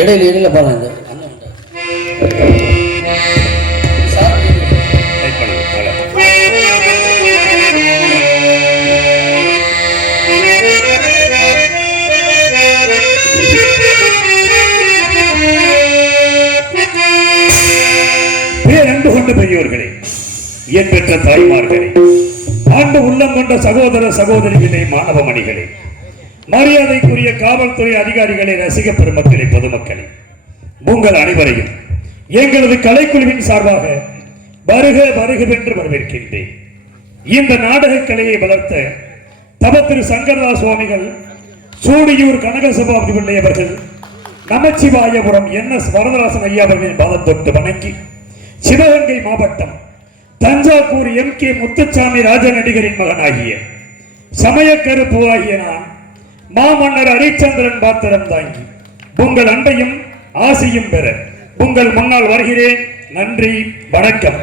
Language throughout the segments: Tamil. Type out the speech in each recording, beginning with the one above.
இடையில பாருங்க பேரன்பு கொண்ட பெரியோர்களே, இயன் பெற்ற தாய்மார்களே, ஆண்டு உள்ளம் கொண்ட சகோதர சகோதரிகளே, மாணவ மணிகளே, மரியாதைக்குரிய காவல்துறை அதிகாரிகளே, ரசிக பெருமக்களே, பொதுமக்களே, உங்கள் அனைவரையும் எங்களது கலைக்குழுவின் சார்பாக வருக வருகவென்று வரவேற்கின்றேன். இந்த நாடக கலையை வளர்த்த தவ திரு சங்கரதாஸ் சுவாமிகள், சூடியூர் கனகசபாபதி பிள்ளை அவர்கள், நமச்சிவாயபுரம் NS வரதராசன் ஐயா அவர்களின் பாதம் தொட்டு வணங்கி, சிவகங்கை மாவட்டம் தஞ்சாவூர் MK முத்துச்சாமி ராஜ நடிகரின் மகனாகிய சமயக்கருப்பு ஆகிய நான் மாமன்னர் ஹரிச்சந்திரன் பாத்திரம் தாங்கி உங்கள் அன்பையும் ஆசையும் பெற உங்கள் முன்னால் வருகிறேன். நன்றி, வணக்கம்.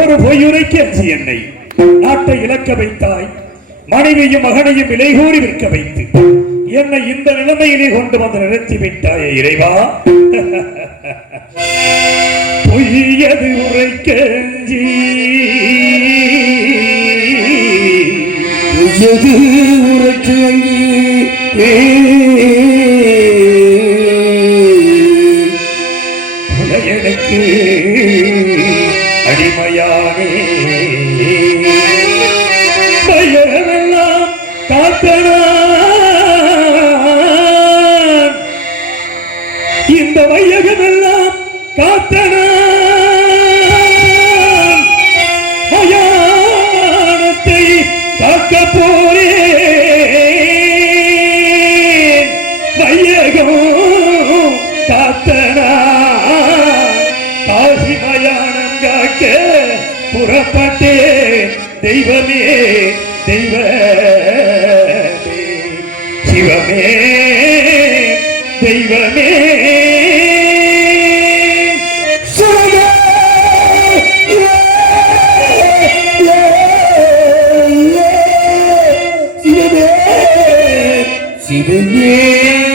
ஒரு பொய்யுரைக்கு அஞ்சி என்னை நாட்டை இழக்க வைத்தாய், மனைவியும் மகனையும் விலை கூறி விற்க வைத்து என்னை இந்த நிலைமையிலே கொண்டு வந்து நிறுத்தி விட்டாயே இறைவா. பொய்யது உரைக்க அஞ்சி, பொய்யது உரைக்க அஞ்சி புலையனுக்கு அடிமையானே, பையகமெல்லாம் காத்தனான், இந்த வையகமெல்லாம் காத்தனான், மயானத்தை காக்க போரேன், வையகம் காத்தனான், காசி மயானம் காக்க புறப்பட்டே, தெய்வமே தெய்வமே சிவமே தெய்வமே சிவமே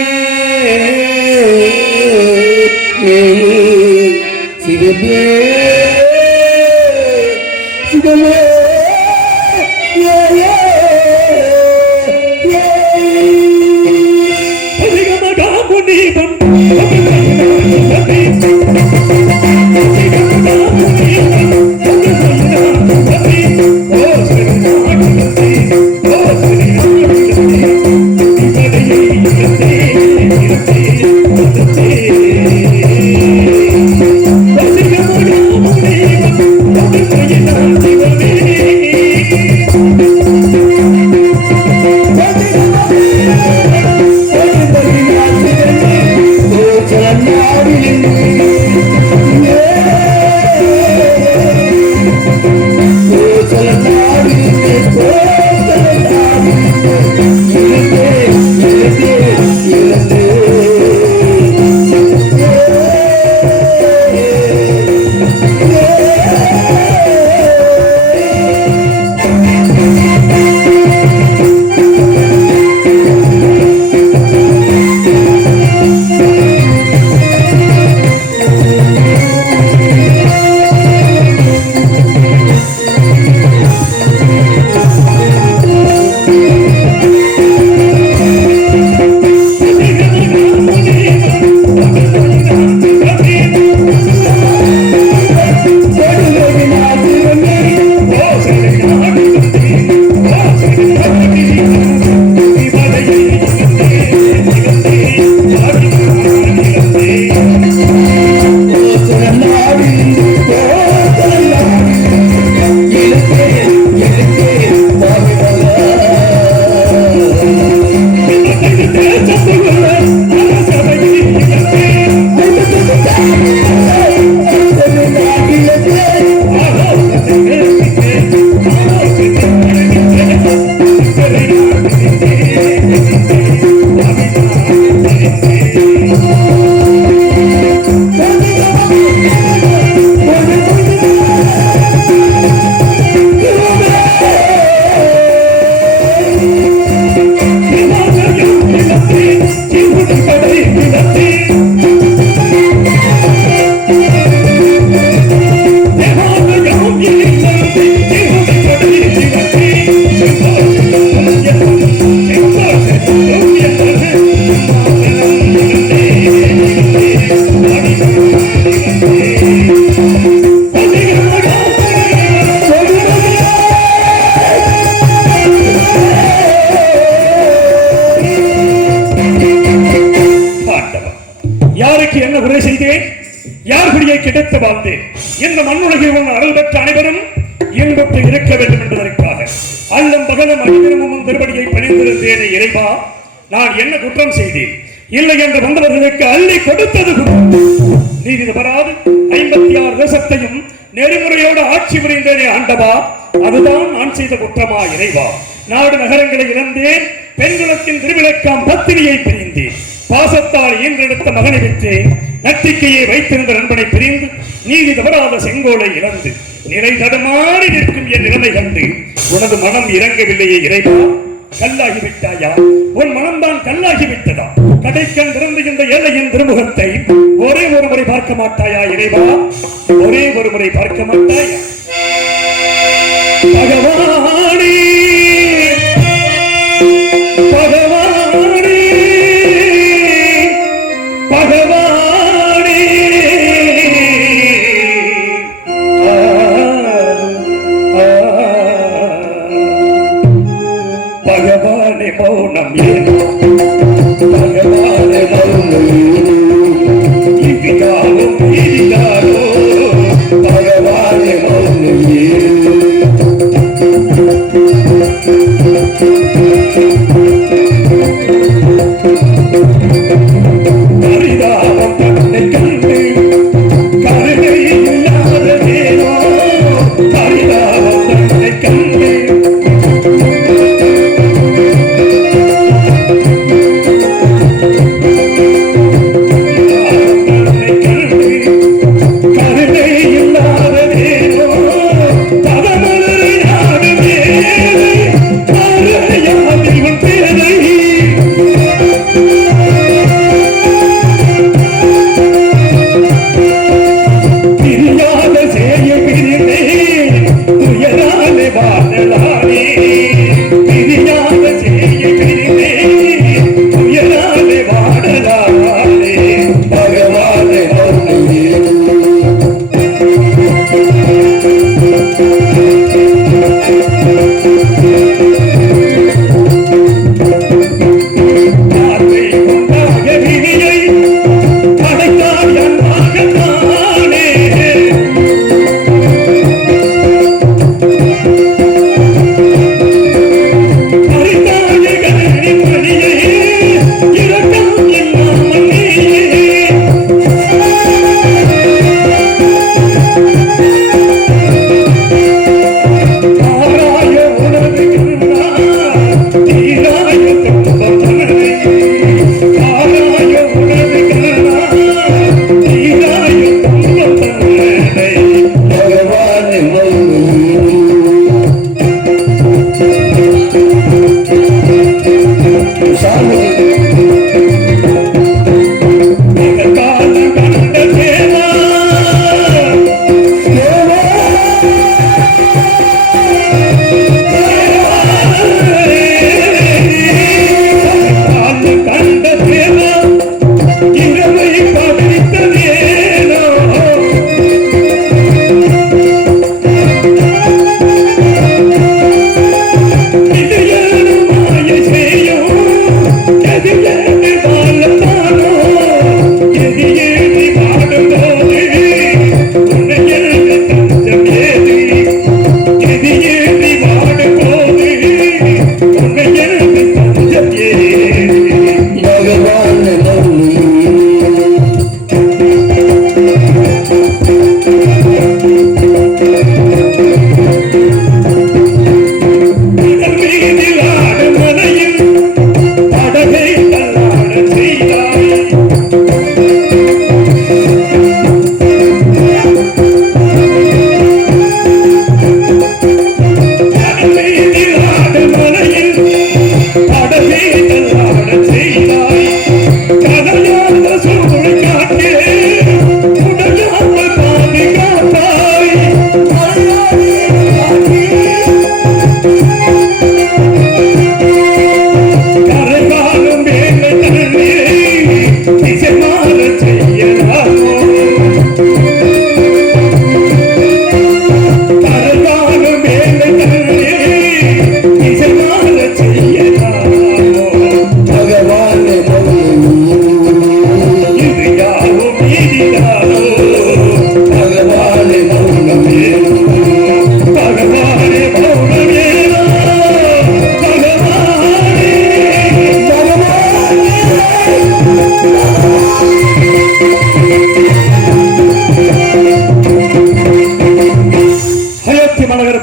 கிடைத்து வாழ்ந்தேன். இந்த மண்ணுலகில் உள்ள அருள் பெற்ற அனைவரும் இன்புற்று இருக்க வேண்டும் என்பதற்காக அல்லும் பகலும் அனைவரும் திருவடியை பணிந்திருந்தேனே இறைவா, நான் என்ன குற்றம் செய்தேன்? இல்லை என்று வந்தவர்களுக்கு அள்ளி கொடுத்தது நீதி தவறாது 56 தேசத்தையும் நெறிமுறையோடு ஆட்சி புரிந்தேனே ஆண்டவா, அதுதான் நான் செய்த குற்றமா இறைவா? நாடு நகரங்களை இழந்தேன், பெண்குலத்தின் திருவிளக்காம் பத்தினியை பிரிந்தேன், பாசத்தால் ஈன்றெடுத்த மகனை விற்றேன், நட்டிக்கையை வைத்திருந்த நண்பனை பிரிந்து நீதி தவறாத செங்கோலை இழந்து நிலை தடுமாறி நிற்கும் என் நிலைமை கண்டு உனது மனம் இறங்கவில்லையே இறைவா? கல்லாகிவிட்டாயா? உன் மனம்தான் கல்லாகிவிட்டதா? கடைக்கண் திறந்து இந்த ஏழையின் திருமுகத்தை ஒரே ஒரு முறை பார்க்க மாட்டாயா இறைவா? ஒரே ஒரு முறை பார்க்க மாட்டாயா? பகவானே பகவானே பகவானே பகவானே மௌனம் ஏனோ பகவானே மௌனம் இதிகாலும் இதிகாலோ பகவானே மௌனம் ஏனோ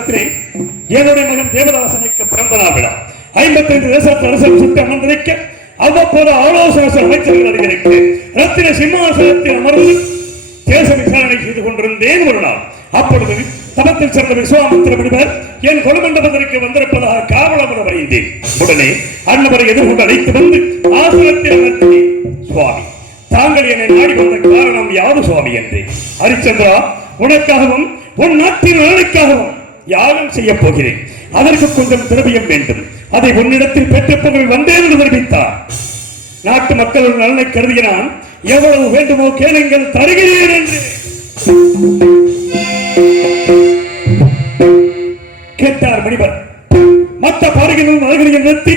காலத்திலே என்னுடைய மகன் தேவதாசனுக்கு பிறந்த நாள் விழா 55 தேசத்து அரசர் சுற்றி அமர்ந்திருக்க அவ்வப்போது ஆலோசனை அமைச்சர்கள் அதிகரித்து ரத்தின சிம்மாசனத்தில் அமர்ந்து தேச விசாரணை செய்து கொண்டிருந்தேன். ஒரு நாள் அப்பொழுது தபத்தில் சேர்ந்த விஸ்வாமித்திர முனிவர் என் கொலுமண்டபத்திற்கு வந்திருப்பதாக காவலமரம் அறிந்தேன். உடனே அன்னவரை எதிர்கொண்டு அழைத்து வந்து ஆசனத்தில் அமர்த்தி, சுவாமி, தாங்கள் என்னை நாடி வந்த காரணம் யாது சுவாமி என்றேன். ஹரிச்சந்திரா, உனக்காகவும் உன் நாட்டின் நலனுக்காகவும் யாகம் செய்ய போகிறேன். அதற்கு கொஞ்சம் திரவியம் வேண்டும். அதை உன்னிடத்தில் பெற்ற பொருள் வந்தேன் என்று தெரிவித்தார். நாட்டு மக்கள் நலனை கருதிய நான் எவ்வளவு வேண்டுமோ கேளுங்கள், தருகிறேன் என்று கேட்டார் முனிவர். மற்ற பாடல்களும் நலன்களை நிறுத்தி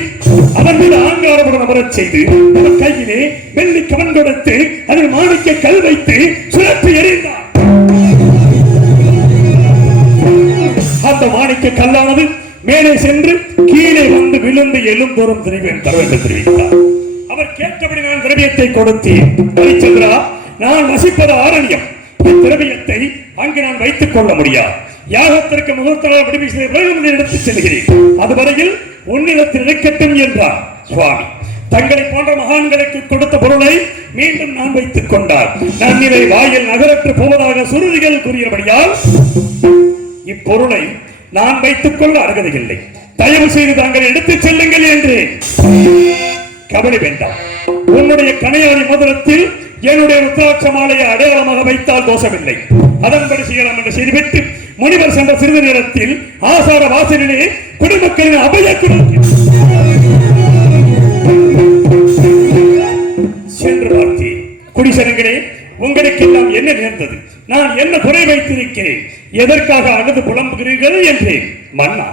அதன் மீது ஆங்காரமுடன் அமரச் செய்து அவர் கையிலே வெள்ளி கவன் கொடுத்து அதில் மாணிக்க கல் வைத்து சுழற்றி எறிந்தார். அந்த மாணிக்க கல்லானது மேலே சென்று கீழே வந்து விழுந்து எலும்புறம் திரவியம் தர வேண்டும் தெரிவித்தார். அவர் கேட்டபடி நான் திரவியத்தை கொடுத்தேன். ஹரிச்சந்திரா, நான் வசிப்பது ஆரண்யம். திரவியத்தை அங்கு நான் வைத்துக் கொள்ள முடியாது. யாகத்திற்கு முகூர்த்த விடுவித்து எடுத்துச் செல்கிறேன். அதுவரையில் உன்னிடத்தில் இருக்கட்டும் என்றார். சுவாமி, தங்களை போன்ற மகான்களுக்கு கொடுத்த பொருளை மீண்டும் நான் வைத்துக் கொண்டார். நன்னிலை வாயில் நகரற்று போவதாக சுருதிகள் கூறியபடியால் இப்பொருளை நான் வைத்துக் கொள்ள அருகதையில்லை. தயவு செய்து தாங்கள் எடுத்துச் செல்லுங்கள் என்று. கவலை வேண்டாம். உன்னுடைய கணையாளி மோதிரத்தில் என்னுடைய ருத்ராட்ச மாலையை அடையாளமாக வைத்தால் தோஷமில்லை. அதன்படி செய்யலாம் என்று செய்துவிட்டு முனிவர் சென்ற சிறிது நேரத்தில் ஆசார வாசலிலே குடிமக்களின் அபய சென்று பார்த்தேன். குடிசனங்களே, உங்களுக்கு எல்லாம் என்ன நேர்ந்தது? நான் என்ன குறை வைத்திருக்கிறேன்? எதற்காக அழுது புலம்புகிறீர்கள் என்றேன். மன்னா,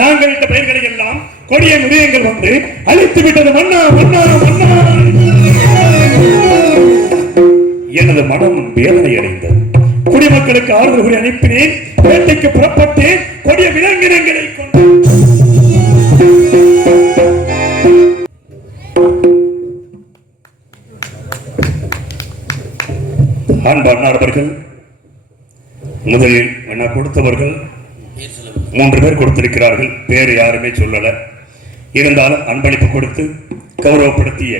நாங்கள் இந்த பெயர்களை எல்லாம் கொடிய மிருகங்கள் வந்து அழித்து விட்டது மன்னா, மன்னா, மன்னா. எனது மனம் வேதனை அடைந்தது. குடிமக்களுக்கு ஆறுதல் கூறி அனுப்பினேன். வேட்டைக்கு புறப்பட்டேன். கொடிய விலங்கினங்களை கொண்டு அன்பார்ந்தவர்கள், முதலில் என்ன கொடுத்தவர்கள் 3 பேர் கொடுத்திருக்கிறார்கள். பேர் யாருமே சொல்லல. இருந்தாலும் அன்பளிப்பு கொடுத்து கௌரவப்படுத்திய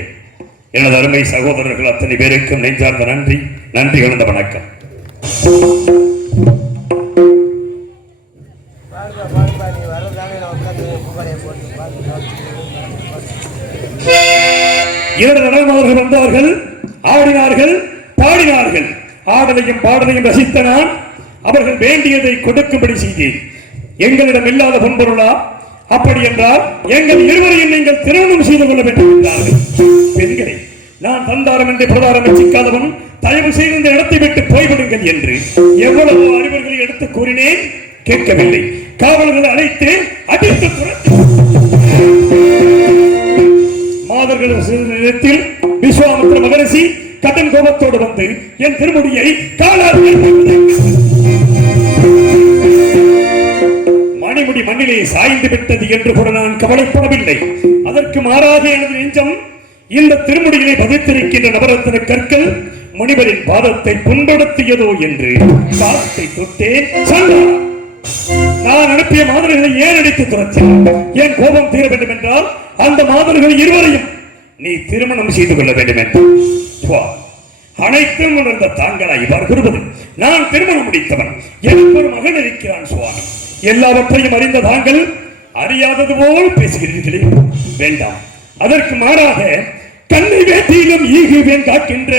எனது அருமை சகோதரர்கள் அத்தனை பேருக்கும் நெஞ்சார்ந்த நன்றி. நன்றி கலந்த வணக்கம். இரண்டு நடனமாளர்கள் வந்தார்கள், ஆடினார்கள், பாடினார்கள். ஆடலையும் பாடலையும் ரசித்த நான் அவர்கள் வேண்டியதை கொடுக்கும்படி செய்தேன். எங்களிடம் இல்லாத பொன்பொருளா? அப்படி என்றால் எங்கள் இருவரையும் நீங்கள் திருமணம் செய்து கொள்ள வேண்டும் என்றார்கள். பெண்களை நான் தந்தாரம் என்று பிரதாரம் வச்சிக்காதவன் தயவு செய்து இந்த இடத்தை விட்டு போய்விடுங்கள் என்று எவ்வளவு அறிவுரைகளை எடுத்து கூறினேன். கேட்கவில்லை. காவலர்களை அழைத்து அடித்து மாதர்கள் நேரத்தில் விஸ்வாமித்திர மகரிஷி கடன் கோபத்தோடு வந்து என் திருமுடியை காலால் மணிமுடி மண்ணிலே சாய்ந்து விட்டது என்று கூட நான் கவலைப்படவில்லை. அதற்கு மாறாக எனது நெஞ்சம் இந்த திருமுடிகளை பதித்திருக்கின்ற நவரத்தின கற்கள் முனிவரின் பாதத்தை புண்படுத்தியதோ என்று காலத்தை தொட்டேன். நான் அனுப்பிய மாதர்களை ஏன் அடித்து துரத்தினார்? என் கோபம் தீர வேண்டும் என்றால் அந்த மாதர்கள் இருவரையும் நீ திருமணம் செய்து கொள்ள வேண்டும் என்று அனைத்தும் உணர்ந்த தாங்களா இவ்வாறு கூறுவது? நான் திருமணம் முடித்தவன். எனக்கு ஒரு மகன் இருக்கிறான் சுவாமி. எல்லாவற்றையும் அறிந்த தாங்கள் அறியாதது போல் பேசுகிறீர்களே. வேண்டாம். அதற்கு மாறாக கண்ணை வேட்டியிலும் ஈகுவேன் காக்கின்ற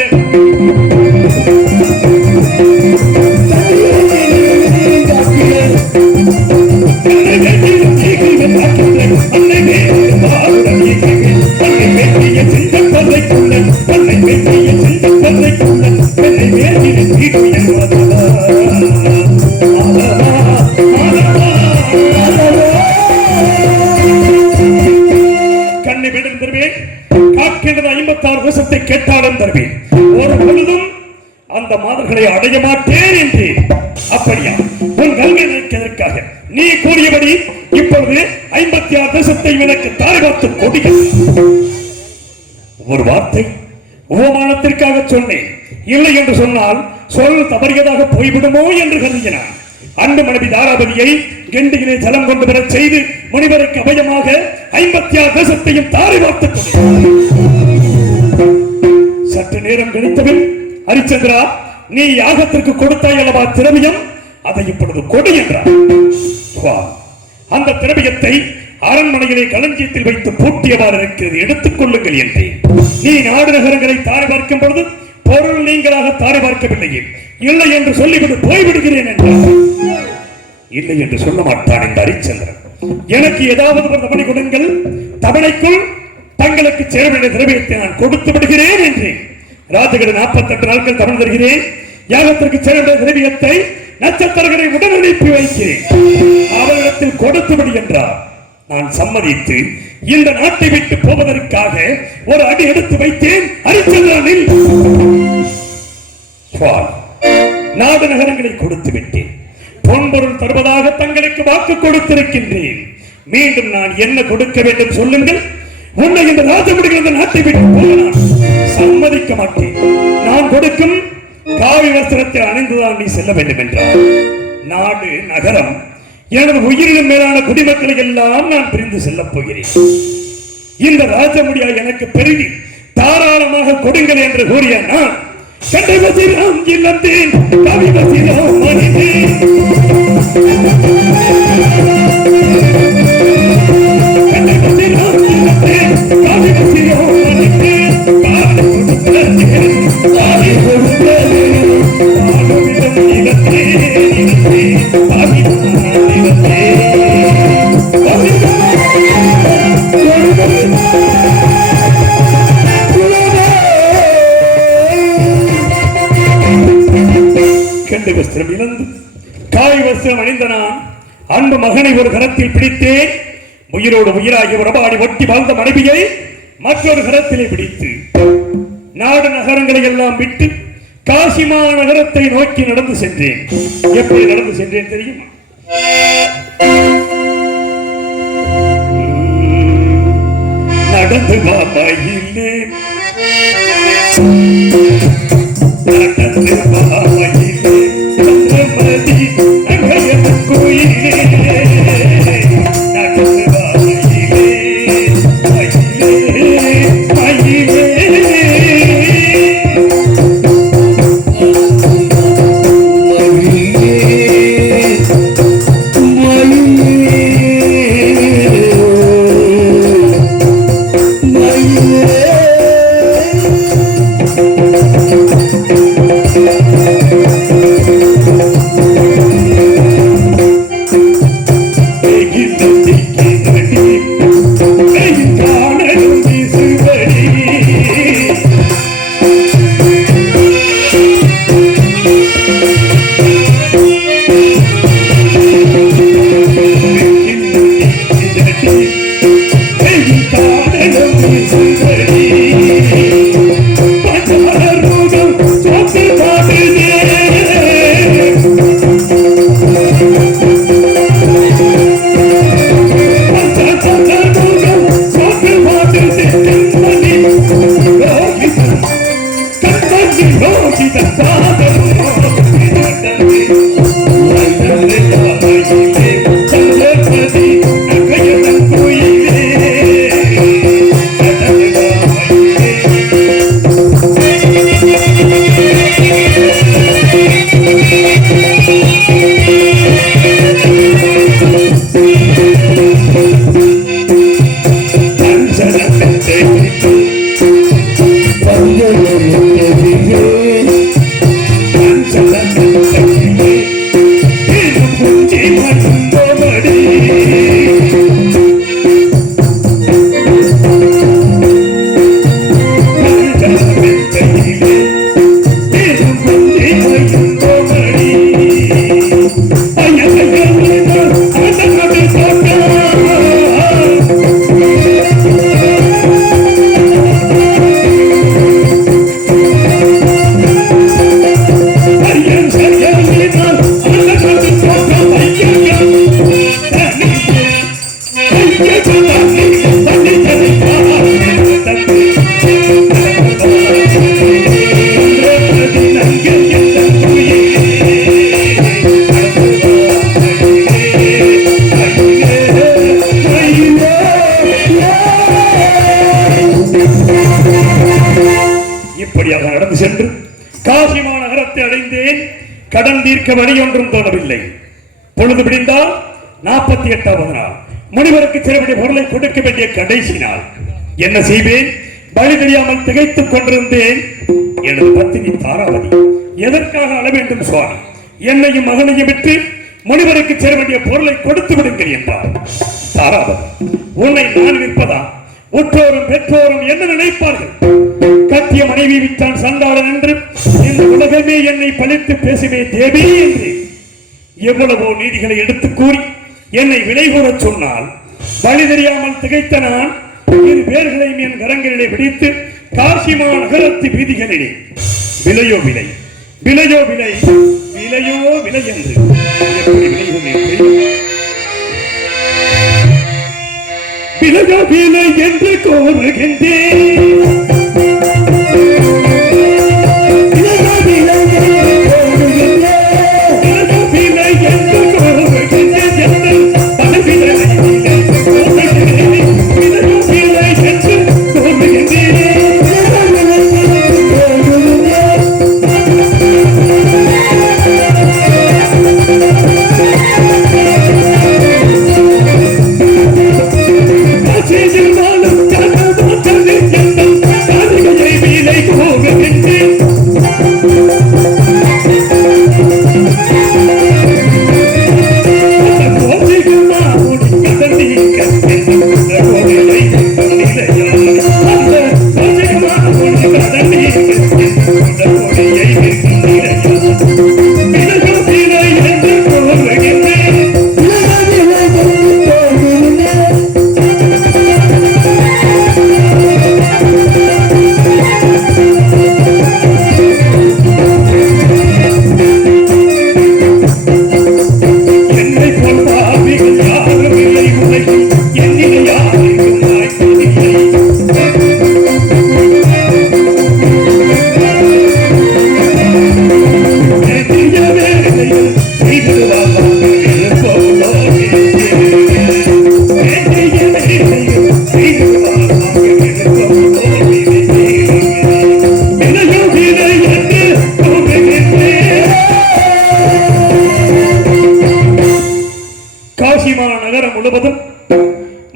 கண்ணை விடும் தருவேன். காக்கின்றது 56 தேசத்தை கேட்டாலும் தருவேன். ஒரு பொழுதும் அந்த மாதர்களை அடைய மாட்டேன் என்று. அப்படியா? உன் கல்வி நிற்கிறதற்காக நீ கூறியபடி இப்பொழுது 56 தேசத்தை எனக்கு தாரை பார்த்து கொடிய ஒரு வார்த்தை உபமானத்திற்காக சொன்னேன். இல்லை என்று சொன்னால் சொல் தவறியதாக போய்விடுமோ என்று கருதினான். அன்பு மனைவி தாராபதியை கெண்டியிலே ஜலம் கொண்டு வர செய்து முனிவருக்கு அபயமாக 56 தேசத்தையும் தாரை வார்த்துக் சற்று நேரம் கழித்தபின் ஹரிச்சந்திரா, நீ யாகத்திற்கு கொடுத்தாய் அல்லவா திரவியம், அதை இப்பொழுது கொடு என்றார். அந்த திரவியத்தை அரண்மனையிலே களஞ்சியத்தில் வைத்து பூட்டியவாறு இருக்கிறது, எடுத்துக் கொள்ளுங்கள் என்றேன். நீ நாடு நகரங்களை தாரை பார்க்கும் பொழுது பொருள் நீங்களாக தாரை பார்க்கவில்லையே, இல்லை என்று சொல்லிவிட்டு போய்விடுகிறேன் என்றார். இல்லை என்று சொல்ல மாட்டான் இந்த ஹரிச்சந்திரன். எனக்கு ஏதாவது ஒரு தவணை கொடுங்கள், தவணைக்குள் தங்களுக்கு சேர வேண்டிய திரவியத்தை நான் கொடுத்து விடுகிறேன் என்றேன். ராஜகட 48 நாட்கள் தவணை தருகிறேன், யாகத்திற்கு சேர வேண்டிய திரவியத்தை நட்சத்திரங்களை உடன் அனுப்பி வைக்கிறேன், அவரிடத்தில் கொடுத்து விடு என்றார். நான் சம்மதித்து இந்த நாட்டை விட்டு போவதற்காக ஒரு அடி எடுத்து வைத்தேன். ஹரிச்சந்திரனில் நாடு நகரங்களை கொடுத்து விட்டேன், பொன்பொருள் தருவதாக தங்களுக்கு வாக்கு கொடுத்திருக்கின்றேன். மீண்டும் நான் என்ன கொடுக்க வேண்டும் சொல்லுங்கள். உன்னை இந்த ராஜமுடிகள் நாட்டை விட்டு போகலாம் சம்மதிக்க மாட்டேன். நான் கொடுக்கும் காவி வஸ்திரத்தை அணிந்துதான் நீ செல்ல வேண்டும் என்றார். நாடு நகரம் எனது உயிரினும் மேலான குடிமக்களை எல்லாம் நான் பிரிந்து செல்லப் போகிறேன். இந்த ராஜமுடியா எனக்கு பெருகி தாராளமாக கொடுங்கள் என்று கூறிய நான் கண்டை வசிரம் இல்லந்தேன், கவி வசிரம் மனிதேன், கண்டை வசிரம் இல்லந்தேன், கவி வசிரம் மனிதேன், காலை கொடுத்தேன், காலை கொடுத்தேன், காலுமிடம் நிலத்தேன், நிலத்தேன், காவிதான் நிலத்தேன், கண்டை வஸ்திரம் இழந்து காய் வஸ்திரம் அணிந்த நான் அன்பு மகனை ஒரு கரத்தில் பிடித்தேன். உயிரோடு உயிராகி உறவாடி ஒட்டி வாழ்ந்த மனைவியை மற்றொரு கரத்திலே பிடித்து நாடு நகரங்களை எல்லாம் விட்டு காசிமா நகரத்தை நோக்கி நடந்து சென்றேன். எப்படி நடந்து சென்றேன் தெரியுமா? நடந்து வாயிலே நடந்து வாயிலே சந்திரமதி அங்கயன் கோயிலே, நடந்து வாயிலே மயிலே மயிலே செய்தேன். கடன் தீர்க்க வழி ஒன்றும் தோணவில்லை. பொழுது விடிந்தால் 48வது நாள் முனிவருக்கு சிறுபடி பொருளை கொடுக்க வேண்டிய கடைசி நாள். என்ன செய்வேன்? வழி தெரியாமல் திகைத்துக் கொண்டிருந்தேன். எனது பத்தினி தாராவதி எதற்காக அழ வேண்டும் சுவாமி? என்னையும் மகனையும் விட்டு முனிவருக்கு சேர வேண்டிய பொருளை கொடுத்து விடுங்கள் என்றார். தாராவதி, உன்னை நான் விற்பதா? உற்றோரும் பெற்றோரும் என்ன நினைப்பார்கள்? கட்டிய மனைவி விட்டான் சண்டாளன் என்று இந்த உலகமே என்னை பழித்து பேசுவே தேவி என்று எவ்வளவோ நீதிகளை எடுத்து கூறி என்னை விலை கூறச் சொன்னால் வழி தெரியாமல் திகைத்த நான் இரு பேர்களையும் என் கரங்களிலே பிடித்து காசிமா நகரத்து வீதிகளிலே விலையோ விலை, விலையோ விலை, விலையோ விலை என்று எப்படி விலையோ விலை என்று கோருகின்றேன்.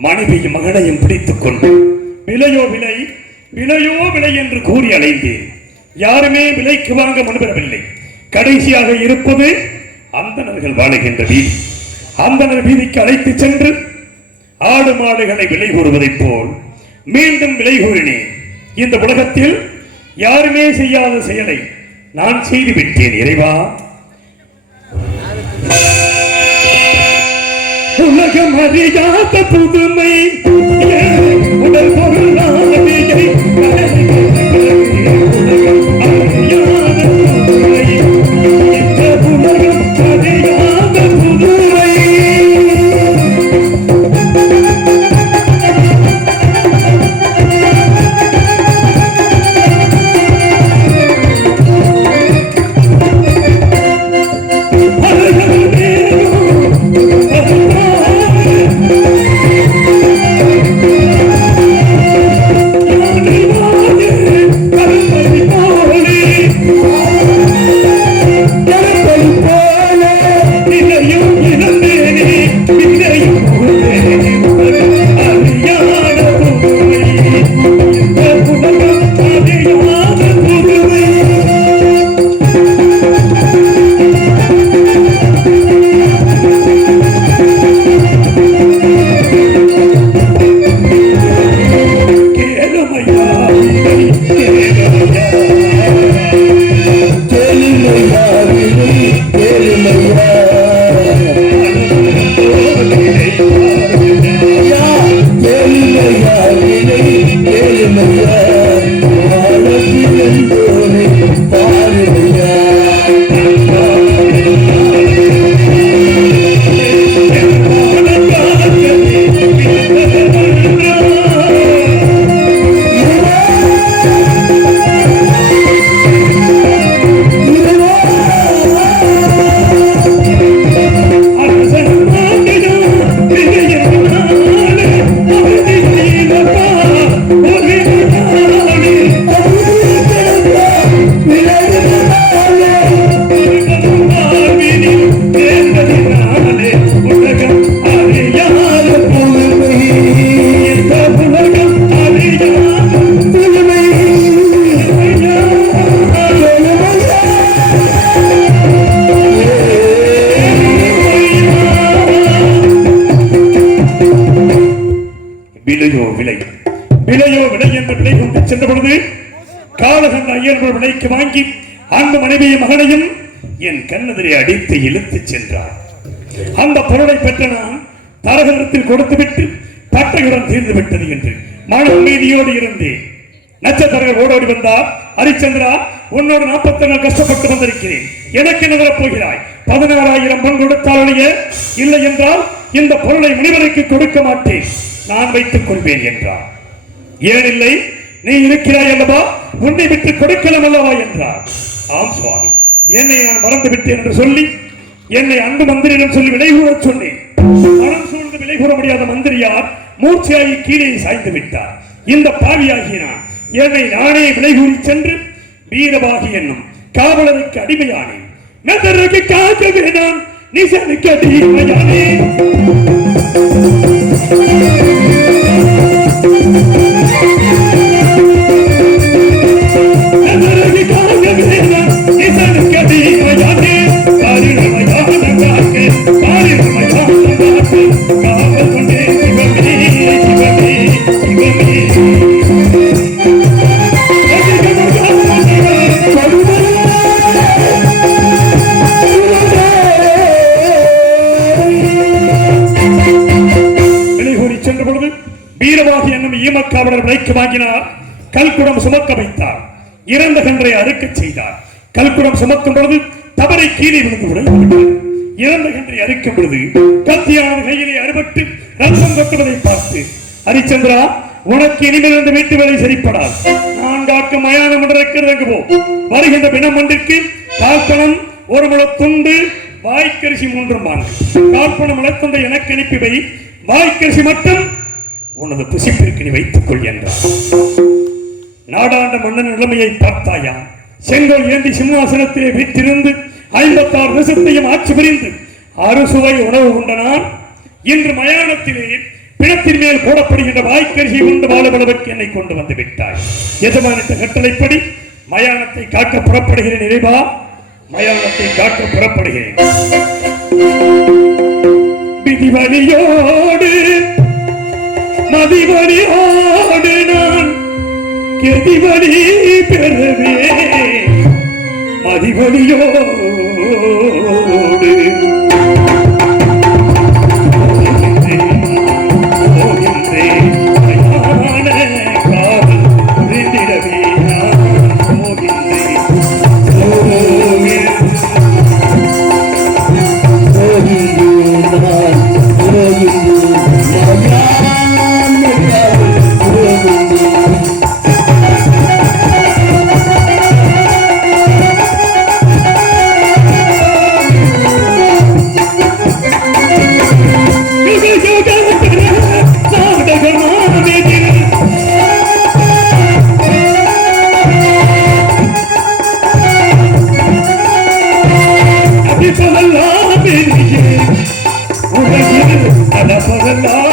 மனைவியும் மகனையும் பிடித்துக் கொண்டு விலையோ விலை, விலையோ விலை என்று கூறி அலைந்தேன். யாருமே விலைக்கு வாங்க முன்வரவில்லை. கடைசியாக இருப்பது அந்தணர்கள் வாழுகின்ற வீதி. அந்தணர் வீதிக்கு அழைத்து சென்று ஆடு மாடுகளை விலை கூறுவதைப் போல் மீண்டும் விலை கூறினேன். இந்த உலகத்தில் யாருமே செய்யாத செயலை நான் செய்து விட்டேன். இறைவா, உலகம் அறியாத புதுமை உடல் பொருளான விலையோ விலை, விலையோ விலை என்று விலை கொண்டு சென்ற பொழுது காலகண்ட ஐயர் விலைக்கு வாங்கி அந்த மனைவியும் மகனையும் என் கண்ணெதிரை அடித்து இழுத்துச் சென்றார். அந்த பொருளை பெற்ற நான் தரகத்தில் கொடுத்துவிட்டு பட்டையுடன் தீர்ந்து விட்டது என்று மன அமைதியோடு இருந்தேன். நட்சத்திரங்கள் ஓடோடி வந்தார். ஹரிச்சந்திரா, உன்னோடு 40 நாள் கஷ்டப்பட்டு வந்திருக்கிறேன், எனக்கு என்ன வரப்போகிறாய்? 16,000 பொன் கொடுத்தாலுடைய, இல்லை என்றால் இந்த பொருளை முனிவருக்கு கொடுக்க மாட்டேன், நான் வைத்துக் கொள்வேன் என்றார். ஏன் இல்லை, நீ இருக்கிறாய் அல்லவா, உன்னை விட்டு கொடுக்கலாம் அல்லவா என்றார். ஆம் சுவாமி, என்னை நான் மறந்து விட்டேன் என்று சொல்லி என்னை அன்பு மந்திரியிடம் சொல்லி விலை கூற சொன்னேன். மனம் சூழ்ந்து விலை கூற முடியாத மந்திரியார் மூர்ச்சியாகி கீழே சாய்ந்து விட்டார். இந்த பாவியாகிய நான் என்னை நானே விலை கூறி சென்று வீரபாகி என்னும் காவலருக்கு அடிமையானேன். நகருக்கு காக்கவே நான் நிசனுக்கு அடிமையானே. நகருக்கு காக்கவே நான் நிசனுக்கு அடிமையானே. பாரிரமையான காக்கு, பாரிரமையான காக்கு, காவல் கொண்டே சிவமே சிவமே சிவமே. வீரவாகி என்னும் ஈமக்காவலர் விலைக்கு வாங்கினார். கல்குடம் சுமக்க வைத்தார். இறந்த கன்றை அறுக்க செய்தார். கல்குடம் சுமக்கும் பொழுது தவறை கீழே விழுந்து விட்டார். இறந்த கன்றை அறுக்கும் பொழுது கத்தியான கையிலே அறுபட்டு ரத்தம் கொட்டுவதை பார்த்து, ஹரிச்சந்திரா, உனக்கு இனிமேல் வீட்டு வேலை சரிப்படாது, நான் காக்கும் மயானம் என்று இருக்கிறது போ. வருகின்ற பிணம் ஒன்றிற்கு கால்பணம் 1 முழ துண்டு, வாய்க்கரிசி 3 மான்கள். கால்பணம் முளைத்துண்டை எனக்கு அனுப்பி வை, வாய்க்கரிசி மட்டும் உனது புசிப்பிற்கு நீ வைத்துக் கொள் என்றார். நாடாண்ட மன்னன் நிலைமையை பார்த்தாயா? செங்கோல் ஏந்தி சிம்மாசனத்திலே வீற்றிருந்து 56 வருஷத்தையும் ஆட்சி புரிந்து அறுசுவை உணவு உண்டனான். இன்று மயானத்திலே பிணத்தின் மேல் போடப்படுகின்ற வாய்க்கரிசி உண்டு வாழப்படுவதற்கு என்னை கொண்டு வந்து விட்டாய். எஜமானித்த கட்டளைப்படி மயானத்தை காக்க புறப்படுகிறேன். இறைவா, மயானத்தை காக்க புறப்படுகிறேன். விதிவழியோடு மதிவழியோடு நான் கெதிவழி பெறவே, மதிவழியோடு உலகில் அலப்பதெல்லாம்